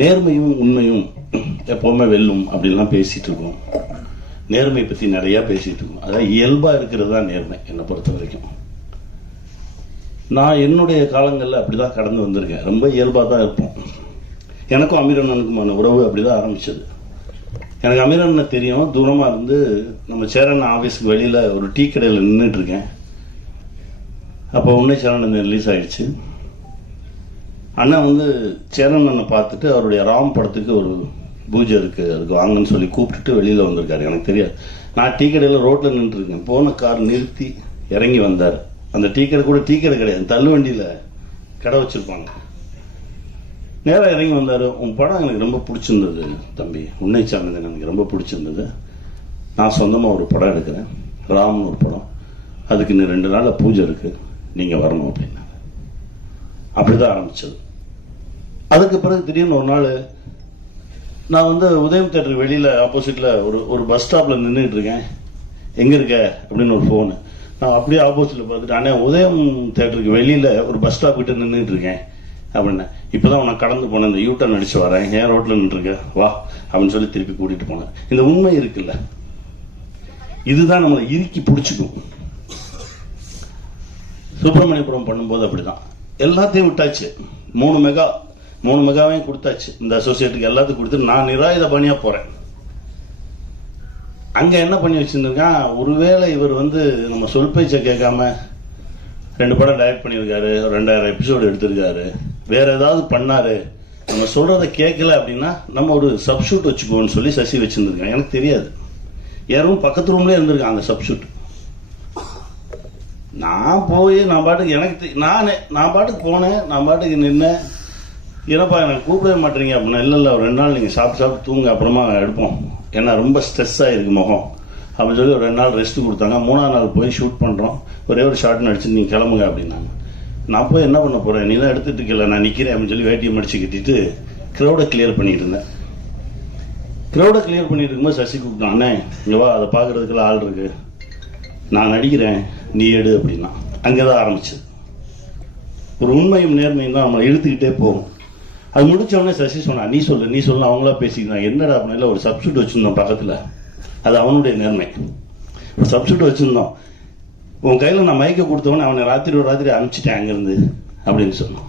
நேர்மையும் உண்மையும் எப்பவுமே வெல்லும் அப்படின்லாம் பேசிட்டு இருக்கோம். நேர்மை பற்றி நிறையா பேசிட்டு இருக்கோம். அதாவது இயல்பாக இருக்கிறது தான் நேர்மை என்னை பொறுத்த வரைக்கும். நான் என்னுடைய காலங்களில் அப்படி தான் கடந்து வந்திருக்கேன். ரொம்ப இயல்பாக தான் இருப்போம். எனக்கும் அமீரண்ணனுக்குமான உறவு அப்படி தான் ஆரம்பிச்சது. எனக்கு அமீரண்ணனை தெரியும். தூரமாக இருந்து நம்ம சேரன் ஆஃபீஸுக்கு வெளியில் ஒரு டீ கடையில் நின்றுட்டு இருக்கேன். அப்போ உன்னை சேரன் ரிலீஸ் ஆயிடுச்சு. அண்ணன் வந்து சேரன் அண்ணனை பார்த்துட்டு அவருடைய ராம் படத்துக்கு ஒரு பூஜை இருக்குது, அதுக்கு வாங்கன்னு சொல்லி கூப்பிட்டுட்டு வெளியில் வந்திருக்காரு. எனக்கு தெரியாது. நான் டீ கடையில் ரோட்டில் நின்றுருக்கேன். போன கார் நிறுத்தி இறங்கி வந்தார். அந்த டீ கடை கூட டீ கடை கிடையாது, தள்ளு வண்டியில் கடை வச்சுருப்பாங்க. நேராக இறங்கி வந்தார். உன் படம் எனக்கு ரொம்ப பிடிச்சிருந்தது தம்பி, உன்னை சார்ந்தது எனக்கு ரொம்ப பிடிச்சிருந்தது. நான் சொந்தமாக ஒரு படம் எடுக்கிறேன், ராம்னு ஒரு படம். அதுக்கு இன்னும் 2 நாளில் பூஜை இருக்குது, நீங்கள் வரணும் அப்படின்னா. அப்படிதான் ஆரம்பிச்சது. அதுக்கு பிறகு திடீர்னு ஒரு நாள் நான் வந்து உதயம் தேட்டருக்கு வெளியில் ஆப்போசிட்டில் ஒரு பஸ் ஸ்டாப்பில் நின்றுட்டு இருக்கேன். எங்கே இருக்க அப்படின்னு ஒரு ஃபோனு. நான் அப்படியே ஆப்போசிட்டில் பார்த்துட்டு, அண்ணே உதயம் தேட்டருக்கு வெளியில் ஒரு பஸ் ஸ்டாப் கிட்ட நின்றுட்டு இருக்கேன் அப்படின்னா. இப்போ தான் உனக்கு கடந்து போனேன், இந்த யூட்டர்ன் அடிச்சு வரேன், ஏன் ரோட்டில் நின்றுருக்க வா அப்படின்னு சொல்லி திருப்பி கூட்டிகிட்டு போனேன். இந்த உண்மை இருக்குல்ல, இதுதான் நம்மளை இறுக்கி பிடிச்சிக்கும். சுப்பிரமணியபுரம் பண்ணும்போது அப்படிதான் எல்லாத்தையும் விட்டாச்சு. 3 மெகாவையும் கொடுத்தாச்சு. இந்த அசோசியேட்டுக்கு எல்லாத்துக்கும் கொடுத்து நான் நிராயுத பணியா போறேன். அங்க என்ன பண்ணி வச்சிருந்திருக்கான், ஒருவேளை இவர் வந்து நம்ம சொல் பேச்சை கேட்காம 2 படம் டைரக்ட் பண்ணியிருக்காரு, 2000 எபிசோடு எடுத்திருக்காரு, வேற ஏதாவது பண்ணாரு, நம்ம சொல்றதை கேட்கல அப்படின்னா நம்ம ஒரு சப்ஷூட் வச்சுக்கோன்னு சொல்லி சசி வச்சிருந்திருக்கான். எனக்கு தெரியாது. யாரும் பக்கத்து ரூம்லேயே இருந்திருக்கான் அந்த சப்ஷூட். நான் போய் நான் பாட்டுக்கு எனக்கு நான் பாட்டுக்கு போனேன், நான் பாட்டுக்கு நின்னேன். ஏன்னாப்பா எனக்கு கூப்பிடவே மாட்டேறீங்க அப்படின்னா, இல்லை ஒரு 2 நாள் நீங்கள் சாப்பிட்டு தூங்க, அப்புறமா எடுப்போம், ஏன்னா ரொம்ப ஸ்ட்ரெஸ் ஆகிருக்கு முகம் அப்படின்னு சொல்லி ஒரு 2 நாள் ரெஸ்ட் கொடுத்தாங்க. 3ஆவது நாள் போய் ஷூட் பண்ணுறோம். ஒரே ஒரு ஷார்ட் நடிச்சு நீங்கள் கிளம்புங்க அப்படின்னாங்க. நான் போய் என்ன பண்ண போகிறேன், நீ தான் எடுத்துகிட்டு இருக்கல, நான் நிற்கிறேன் அப்படின்னு சொல்லி வேட்டியை மடிச்சு கட்டிட்டு க்ரௌடை கிளியர் பண்ணிட்டு இருந்தேன். க்ரௌடை கிளியர் பண்ணிட்டு இருக்கும்போது சசி கூப்பிட்டான், அண்ணே இங்கே வா, அதை பார்க்குறதுக்கெல்லாம் ஆள் இருக்கு, நான் நடிக்கிறேன், நீ எடு அப்படின்னா. அங்கே தான் ஆரம்பிச்சது. ஒரு உண்மையும் நேர்மையும் தான் நம்மளை இழுத்துக்கிட்டே போகும். அது முடிச்சவொடனே சசி சொன்னா, நீ சொல்லு அவங்களா பேசிக்கிறான். என்னடா அப்படின்னா, ஒரு சப்ஸ்டியூட் வச்சிருந்தோம் பக்கத்தில், அது அவனுடைய நேர்மை. ஒரு சப்ஸ்டியூட் வச்சிருந்தோம், உன் கையில் நான் மைக்கை கொடுத்தவொடனே அவனை ராத்திரி அனுப்பிச்சிட்டேன் அங்கேருந்து அப்படின்னு சொன்னான்.